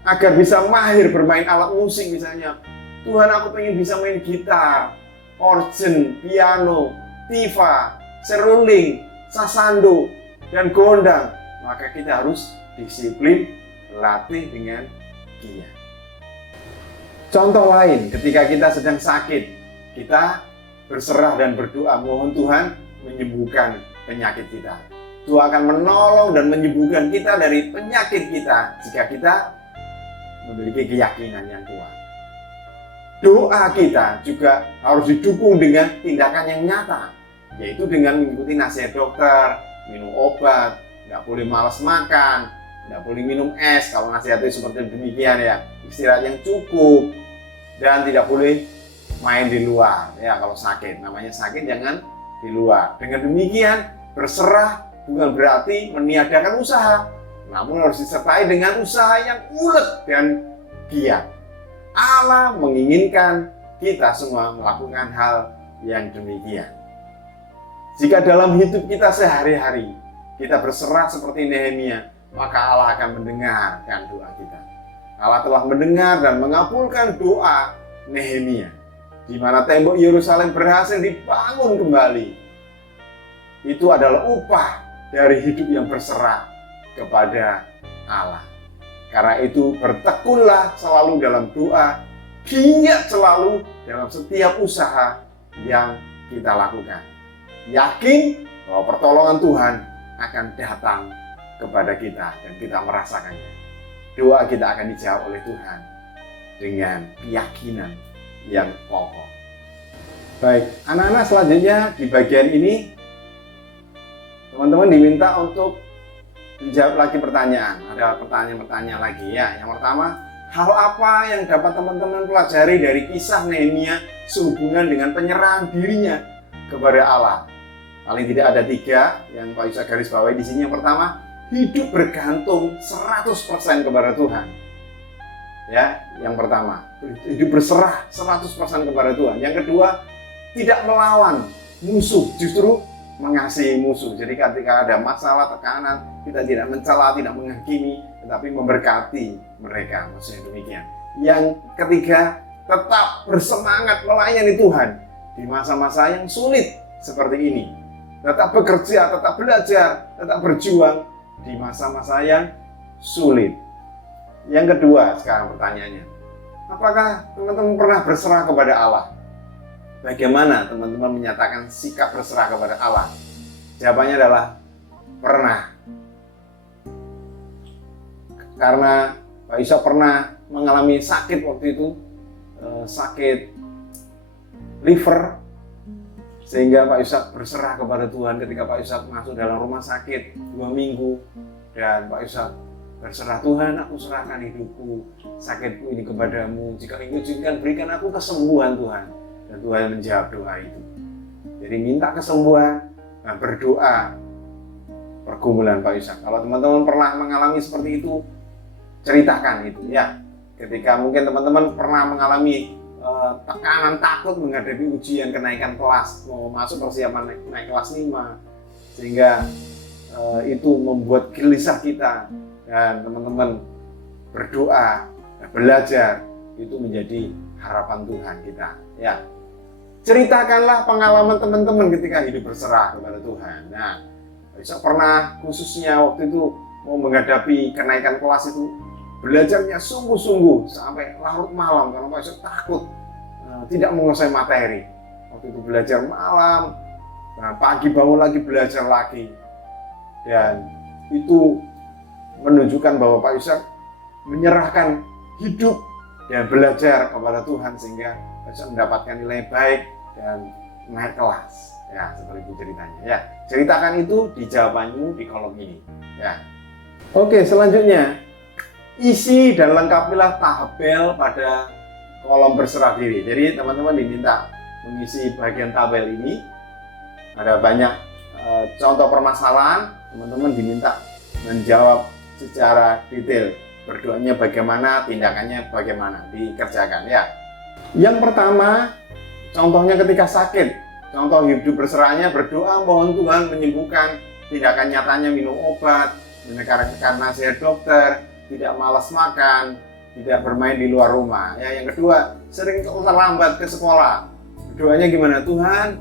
agar bisa mahir bermain alat musik misalnya, Tuhan, aku pengen bisa main gitar, organ, piano, tifa, seruling, sasando, dan gondang, maka kita harus disiplin, latih dengan giat. Contoh lain, ketika kita sedang sakit, kita berserah dan berdoa, mohon Tuhan menyembuhkan penyakit kita. Tuhan akan menolong dan menyembuhkan kita dari penyakit kita jika kita memiliki keyakinan yang kuat. Doa kita juga harus didukung dengan tindakan yang nyata, yaitu dengan mengikuti nasihat dokter, minum obat, nggak boleh malas makan, nggak boleh minum es kalau nasihatnya seperti demikian ya, istirahat yang cukup, dan tidak boleh main di luar ya kalau sakit. Namanya sakit jangan di luar. Dengan demikian berserah bukan berarti meniadakan usaha, namun harus disertai dengan usaha yang ulet dan giat. Allah menginginkan kita semua melakukan hal yang demikian. Jika dalam hidup kita sehari-hari kita berserah seperti Nehemia, maka Allah akan mendengarkan doa kita. Allah telah mendengar dan mengabulkan doa Nehemia, di mana tembok Yerusalem berhasil dibangun kembali. itu adalah upah dari hidup yang berserah kepada Allah. Karena itu bertekunlah selalu dalam doa, giat selalu dalam setiap usaha yang kita lakukan. Yakin bahwa pertolongan Tuhan akan datang kepada kita dan kita merasakannya. Doa kita akan dijawab oleh Tuhan dengan keyakinan yang kokoh. Baik, anak-anak, selanjutnya di bagian ini teman-teman diminta untuk menjawab lagi pertanyaan. Ada pertanyaan-pertanyaan lagi ya. Yang pertama, hal apa yang dapat teman-teman pelajari dari kisah Nehemia sehubungan dengan penyerahan dirinya kepada Allah? Paling tidak ada 3 yang Pak Yusa garis bawahi di sini. Yang pertama, hidup bergantung 100% kepada Tuhan. Ya, yang pertama, hidup berserah 100% kepada Tuhan. Yang kedua, tidak melawan musuh, justru mengasihi musuh. Jadi ketika ada masalah, tekanan, kita tidak mencela, tidak menghakimi, tetapi memberkati mereka. Maksudnya demikian. Yang ketiga, tetap bersemangat melayani Tuhan di masa-masa yang sulit seperti ini. Tetap bekerja, tetap belajar, tetap berjuang di masa-masa yang sulit. Yang kedua, sekarang pertanyaannya, apakah teman-teman pernah berserah kepada Allah? Bagaimana teman-teman menyatakan sikap berserah kepada Allah? Jawabannya adalah pernah. Karena Pak Yusa pernah mengalami sakit waktu itu, sakit liver, sehingga Pak Yusa berserah kepada Tuhan ketika Pak Yusa masuk dalam rumah sakit 2 minggu. Dan Pak Yusa berserah, Tuhan, aku serahkan hidupku, sakitku ini kepadamu. Jika Engkau izinkan, berikan aku kesembuhan, Tuhan. Dan Tuhan menjawab doa itu. Jadi minta kesembuhan dan berdoa. Pergumulan Pak Yusa. Kalau teman-teman pernah mengalami seperti itu, ceritakan itu ya. Ketika mungkin teman-teman pernah mengalami tekanan, takut menghadapi ujian kenaikan kelas, mau masuk persiapan naik kelas 5, sehingga itu membuat gelisah kita, dan teman-teman berdoa, belajar, itu menjadi harapan Tuhan kita ya. Ceritakanlah pengalaman teman-teman ketika hidup berserah kepada Tuhan. Nah, Pak pernah khususnya waktu itu mau menghadapi kenaikan kelas itu, belajarnya sungguh-sungguh sampai larut malam karena Pak Yusuf takut tidak menguasai materi. Waktu itu belajar malam, nah pagi bangun lagi belajar lagi, dan itu menunjukkan bahwa Pak Yusuf menyerahkan hidup dan belajar kepada Tuhan sehingga Pak Yusuf mendapatkan nilai baik dan naik kelas. Ya, seperti itu ceritanya. Ya, ceritakan itu di jawabanmu di kolom ini. Ya. Oke, selanjutnya isi dan lengkapilah tabel pada kolom berserah diri. Jadi teman-teman diminta mengisi bagian tabel ini. Ada banyak contoh permasalahan. Teman-teman diminta menjawab secara detail. Berdoanya bagaimana, tindakannya bagaimana, dikerjakan ya. Yang pertama, contohnya ketika sakit. Contoh hidup berserahnya berdoa mohon Tuhan menyembuhkan. Tindakan nyatanya minum obat, mendengarkan nasihat dokter, tidak malas makan, tidak bermain di luar rumah. Ya, yang kedua, sering terlambat ke sekolah. Doanya gimana? Tuhan,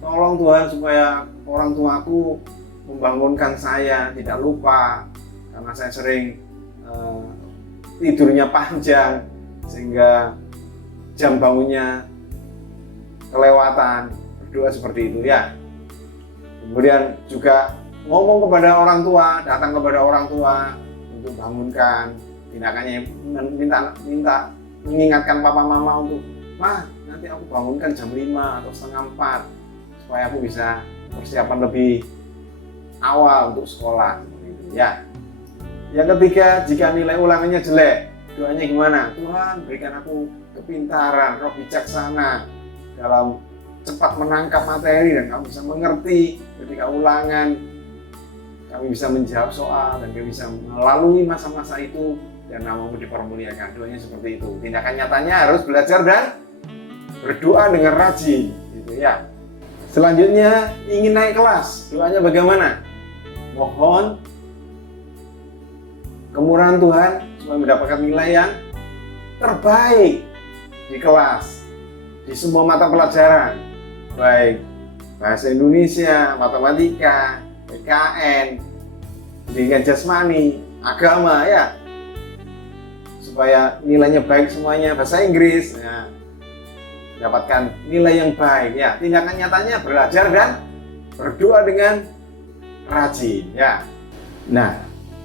tolong Tuhan supaya orang tuaku membangunkan saya, tidak lupa karena saya sering tidurnya panjang sehingga jam bangunnya kelewatan. Berdoa seperti itu ya. Kemudian juga ngomong kepada orang tua, datang kepada orang tua untuk bangunkan. Tindakannya minta mengingatkan papa mama untuk, "Mah, nanti aku bangunkan jam 5 atau setengah 4 supaya aku bisa persiapan lebih awal untuk sekolah." Seperti itu ya. Yang ketiga, jika nilai ulangannya jelek, doanya gimana? Tuhan, berikan aku kepintaran, roh bijaksana dalam cepat menangkap materi dan kamu bisa mengerti ketika ulangan, kami bisa menjawab soal dan kami bisa melalui masa-masa itu dan namamu dipermuliakan. Doanya seperti itu. Tindakan nyatanya harus belajar dan berdoa dengan rajin, gitu ya. Selanjutnya ingin naik kelas, doanya bagaimana? Mohon kemurahan Tuhan supaya mendapatkan nilai yang terbaik di kelas, di semua mata pelajaran, baik bahasa Indonesia, matematika, PKN, pendidikan jasmani, agama ya, supaya nilainya baik semuanya, bahasa Inggris, ya, dapatkan nilai yang baik ya. Tindakan nyatanya belajar dan berdoa dengan rajin ya. Nah,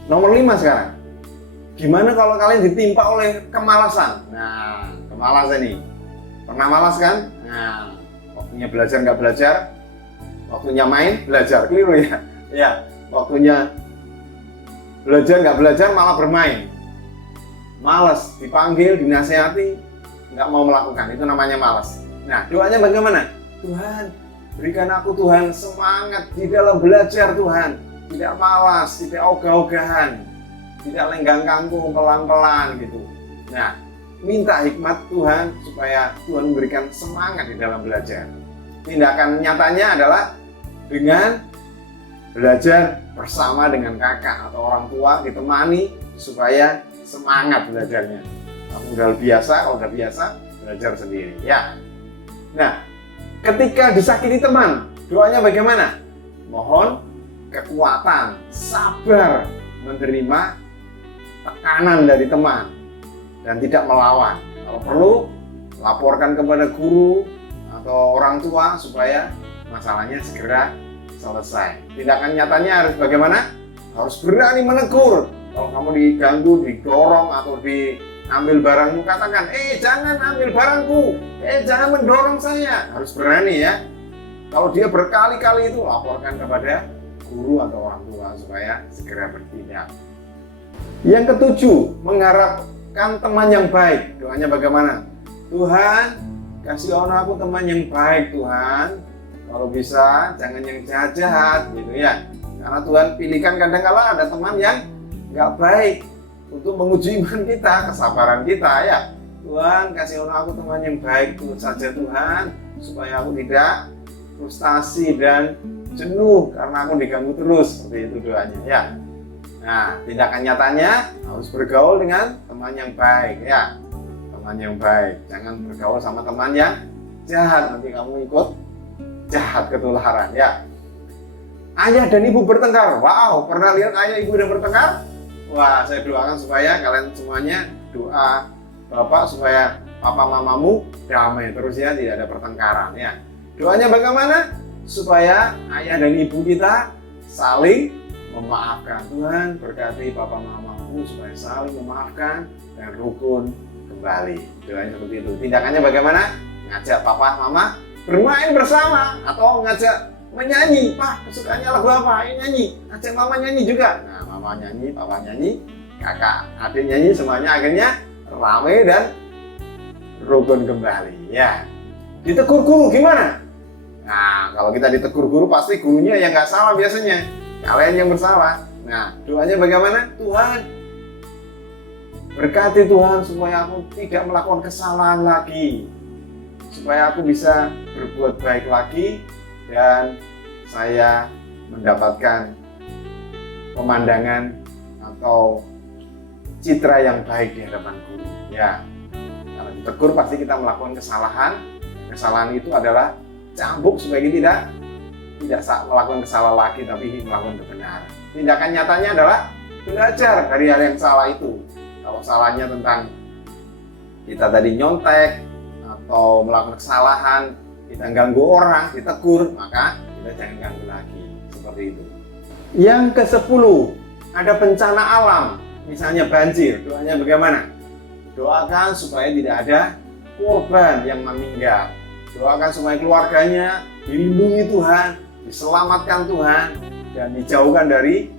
nomor 5 sekarang. Gimana kalau kalian ditimpa oleh kemalasan? Nah, kemalasan ini. Pernah malas kan? Nah, waktunya belajar nggak belajar, waktunya main belajar, keliru ya. Ya, waktunya belajar nggak belajar malah bermain. Malas, dipanggil, dinasehati, nggak mau melakukan, itu namanya malas. Nah, doanya bagaimana? Tuhan, berikan aku Tuhan semangat di dalam belajar Tuhan. Tidak malas, tidak ogah-ogahan, tidak lenggang kangkung, pelan-pelan gitu. Nah, minta hikmat Tuhan supaya Tuhan memberikan semangat di dalam belajar. Tindakan nyatanya adalah dengan belajar bersama dengan kakak atau orang tua, ditemani supaya semangat belajarnya. Kamu udah biasa, kalau udah biasa belajar sendiri ya. Nah, ketika disakiti teman, doanya bagaimana? Mohon kekuatan, sabar menerima tekanan dari teman dan tidak melawan. Kalau perlu, laporkan kepada guru atau orang tua supaya masalahnya segera selesai. Tindakan nyatanya harus bagaimana? Harus berani menegur. Kalau kamu diganggu, didorong atau diambil barangmu, katakan, jangan ambil barangku, jangan mendorong saya. Harus berani ya. Kalau dia berkali-kali itu, laporkan kepada guru atau orang tua supaya segera bertindak. Yang ketujuh, mengharapkan teman yang baik. Doanya bagaimana? Tuhan, kasih aku teman yang baik Tuhan. Kalau bisa jangan yang jahat-jahat gitu ya. Karena Tuhan pilihkan kadang-kala ada teman yang nggak baik untuk menguji iman kita, kesabaran kita ya. Tuhan, kasih aku teman yang baik itu saja Tuhan, supaya aku tidak frustasi dan jenuh karena aku diganggu terus, seperti itu doanya ya. Nah, tindakan nyatanya harus bergaul dengan teman yang baik ya. Teman yang baik, jangan bergaul sama teman yang jahat, nanti kamu ikut jahat ketularan ya. Ayah dan ibu bertengkar. Wow, pernah lihat ayah ibu dan bertengkar? Wah, saya doakan supaya kalian semuanya doa Bapak supaya papa mamamu damai terus ya, tidak ada pertengkaran ya. Doanya bagaimana? Supaya ayah dan ibu kita saling memaafkan. Tuhan berkati papa mamamu supaya saling memaafkan dan rukun kembali. Doanya seperti itu. Tindakannya bagaimana? Ngajak papa mama bermain bersama atau ngajak menyanyi. Pak, kesukaannya lagu apa? Ini nyanyi. Ajak mama nyanyi juga. Nah, mama nyanyi, papa nyanyi, kakak, adik nyanyi, semuanya akhirnya ramai dan rukun kembali ya. Ditegur guru gimana? Nah, kalau kita ditegur guru pasti gurunya yang nggak salah biasanya, kalian yang bersalah. Nah, doanya bagaimana? Tuhan, berkati Tuhan supaya aku tidak melakukan kesalahan lagi, supaya aku bisa berbuat baik lagi dan saya mendapatkan pemandangan atau citra yang baik di hadapan guru ya. Karena ditegur pasti kita melakukan kesalahan. Kesalahan itu adalah cambuk supaya kita tidak melakukan kesalahan lagi, tapi melakukan kebenaran. Tindakan nyatanya adalah belajar dari hal yang salah itu. Kalau salahnya tentang kita tadi nyontek atau melakukan kesalahan, kita ganggu orang, ditegur, maka kita jangan ganggu lagi. Seperti itu. Yang ke-10, ada bencana alam, misalnya banjir. Doanya bagaimana? Doakan supaya tidak ada korban yang meninggal. Doakan supaya keluarganya dilindungi Tuhan, diselamatkan Tuhan, dan dijauhkan dari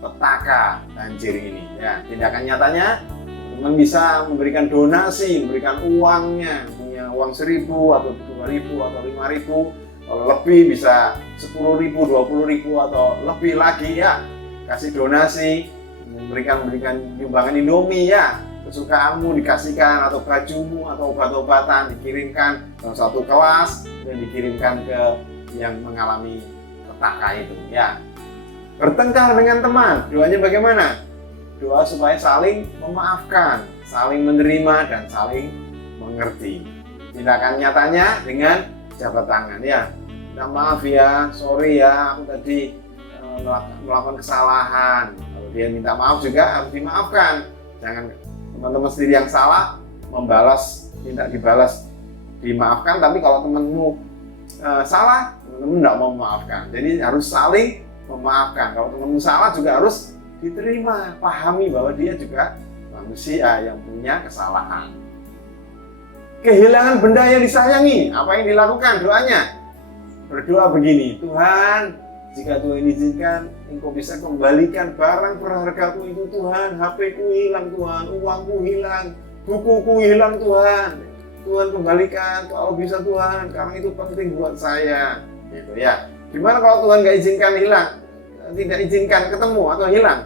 petaka banjir ini. Ya, tindakan nyatanya, teman bisa memberikan donasi, memberikan uangnya, punya uang 1.000 atau 2.000 atau 5.000, kalau lebih bisa 10.000, 20.000 atau lebih lagi ya. Kasih donasi, memberikan nyumbangan Indomie ya. Kesukaanmu dikasihkan, atau bajumu atau obat-obatan dikirimkan dalam satu kelas dan dikirimkan ke yang mengalami petaka itu ya. Bertengkar dengan teman, doanya bagaimana? Doa supaya saling memaafkan, saling menerima dan saling mengerti. Tindakan nyatanya dengan jabat tangan ya. minta maaf ya, sorry ya, aku tadi melakukan kesalahan. Kalau dia minta maaf juga harus dimaafkan. Jangan teman-teman sendiri yang salah membalas, minta dibalas, dimaafkan. Tapi kalau temanmu salah, teman-teman tidak mau memaafkan. Jadi harus saling memaafkan. Kalau temanmu salah juga harus diterima, pahami bahwa dia juga manusia yang punya kesalahan. Kehilangan benda yang disayangi, apa yang dilakukan? Doanya berdoa begini, Tuhan, jika Tuhan izinkan, Engkau bisa kembalikan barang berhargaku itu Tuhan. HP-ku hilang Tuhan, uangku hilang, bukuku hilang Tuhan. Tuhan kembalikan kalau bisa Tuhan, karena itu penting buat saya. Gitu ya. Gimana kalau Tuhan nggak izinkan hilang, tidak izinkan ketemu atau hilang?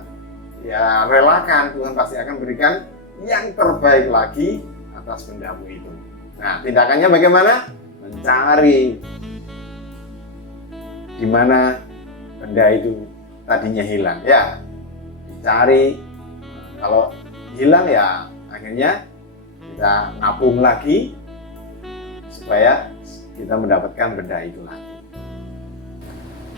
Ya relakan, Tuhan pasti akan berikan yang terbaik lagi atas bendamu itu. Nah, tindakannya bagaimana? Mencari di mana benda itu tadinya hilang. Ya, dicari. Kalau hilang ya akhirnya kita nabung lagi supaya kita mendapatkan benda itu lagi.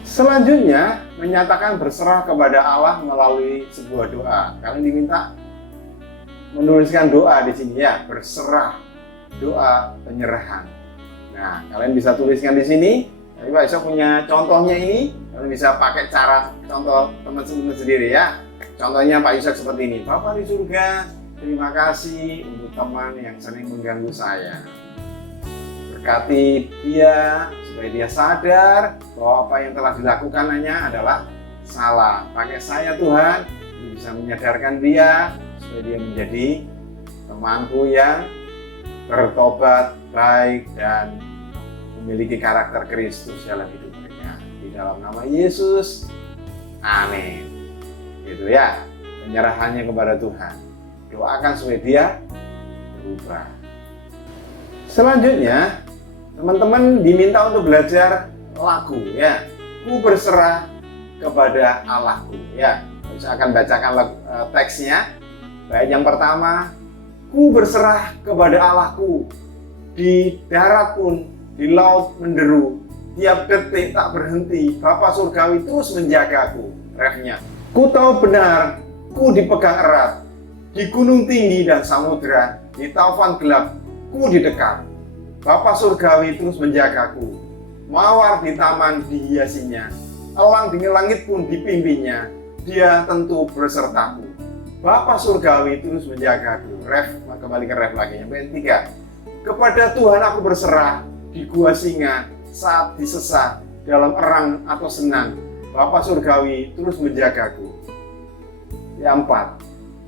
Selanjutnya, menyatakan berserah kepada Allah melalui sebuah doa. Kalian diminta menuliskan doa di sini ya, berserah, doa penyerahan. Nah, kalian bisa tuliskan di sini. Jadi Pak Yusuf punya contohnya ini, kalian bisa pakai cara contoh teman-teman sendiri ya. Contohnya Pak Yusuf seperti ini. Bapa di surga, terima kasih untuk teman yang sering mengganggu saya. Berkati dia supaya dia sadar bahwa apa yang telah dilakukan hanya adalah salah. Pakai saya Tuhan, bisa menyadarkan dia supaya dia menjadi temanku yang bertobat, baik, dan memiliki karakter Kristus dalam hidup mereka. Di dalam nama Yesus, amin. Gitu ya, penyerahannya kepada Tuhan. Doakan supaya dia berubah. Selanjutnya, teman-teman diminta untuk belajar lagu ya. Ku berserah kepada Allahku ya. Saya akan bacakan teksnya. Baik, yang pertama, ku berserah kepada Allahku. Di darat pun, di laut menderu, tiap detik tak berhenti, Bapa surgawi terus menjagaku. Refnya, ku tahu benar, ku dipegang erat, di gunung tinggi dan samudera, di taufan gelap, ku didekat. Bapa surgawi terus menjagaku, mawar di taman dihiasinya, elang di langit pun dipimpinnya, dia tentu bersertaku. Bapa surgawi terus menjagaku. Ref, kembali ke ref lagi, yang ketiga. Kepada Tuhan aku berserah, di gua singa, saat disesat, dalam erang atau senang, Bapa surgawi terus menjagaku. Yang empat,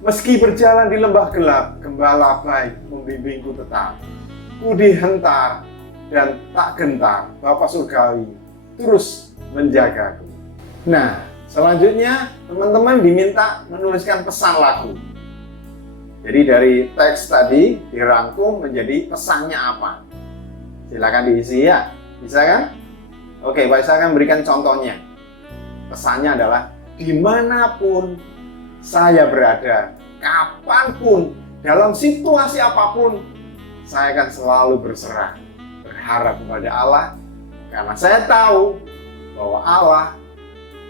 meski berjalan di lembah gelap, Gembala baik membimbingku tetap. Ku dihentar dan tak gentar, Bapa surgawi terus menjagaku. Nah, selanjutnya teman-teman diminta menuliskan pesan lagu. Jadi dari teks tadi dirangkum menjadi pesannya apa? Silakan diisi ya, bisa kan? Oke, Pak saya akan berikan contohnya. Pesannya adalah dimanapun saya berada, kapanpun, dalam situasi apapun, saya akan selalu berserah, berharap kepada Allah, karena saya tahu bahwa Allah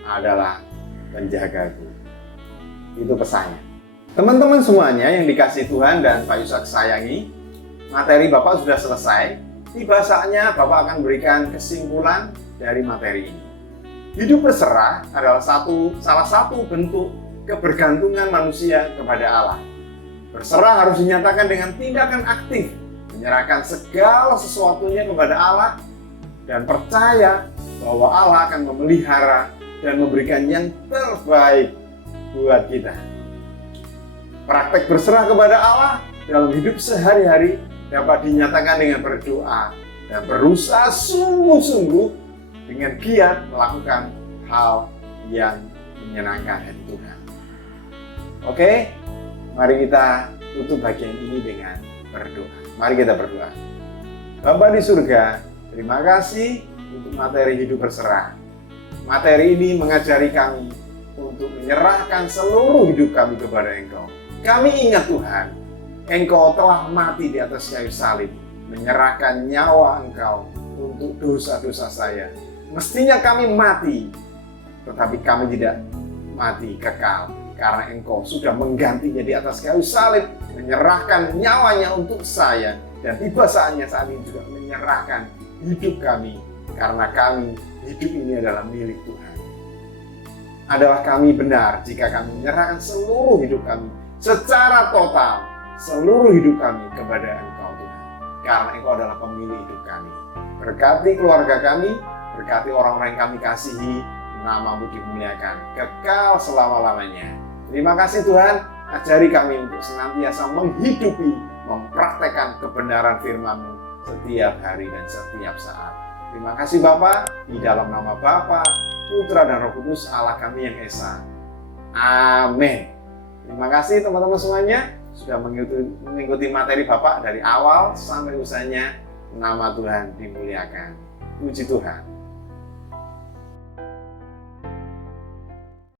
adalah penjagaku. Itu pesannya. Teman-teman semuanya yang dikasih Tuhan dan Pak Yusak sayangi, materi Bapak sudah selesai. Tiba saatnya Bapak akan berikan kesimpulan dari materi ini. Hidup berserah adalah salah satu bentuk kebergantungan manusia kepada Allah. Berserah harus dinyatakan dengan tindakan aktif, menyerahkan segala sesuatunya kepada Allah, dan percaya bahwa Allah akan memelihara dan memberikan yang terbaik buat kita. Praktek berserah kepada Allah dalam hidup sehari-hari dapat dinyatakan dengan berdoa dan berusaha sungguh-sungguh dengan giat melakukan hal yang menyenangkan hati Tuhan. Oke, mari kita tutup bagian ini dengan berdoa. Mari kita berdoa. Bapa di surga, terima kasih untuk materi hidup berserah. Materi ini mengajari kami untuk menyerahkan seluruh hidup kami kepada Engkau. Kami ingat Tuhan, Engkau telah mati di atas kayu salib, menyerahkan nyawa Engkau untuk dosa-dosa saya. Mestinya kami mati, tetapi kami tidak mati, kekal. Karena Engkau sudah menggantinya di atas kayu salib, menyerahkan nyawanya untuk saya. Dan tiba saatnya saat ini juga menyerahkan hidup kami, karena kami, hidup ini adalah milik Tuhan. Adalah kami benar jika kami menyerahkan seluruh hidup kami secara total, seluruh hidup kami kepada Engkau Tuhan. Karena Engkau adalah pemilik hidup kami. Berkati keluarga kami, berkati orang-orang yang kami kasihi, nama-Mu dimuliakan, kekal selama-lamanya. Terima kasih Tuhan, ajari kami untuk senantiasa menghidupi, mempraktekkan kebenaran firman-Mu setiap hari dan setiap saat. Terima kasih Bapa, di dalam nama Bapa, Putra dan Roh Kudus, Allah kami yang Esa. Amin. Terima kasih teman-teman semuanya sudah mengikuti materi Bapak dari awal sampai usahanya. Nama Tuhan dimuliakan. Puji Tuhan.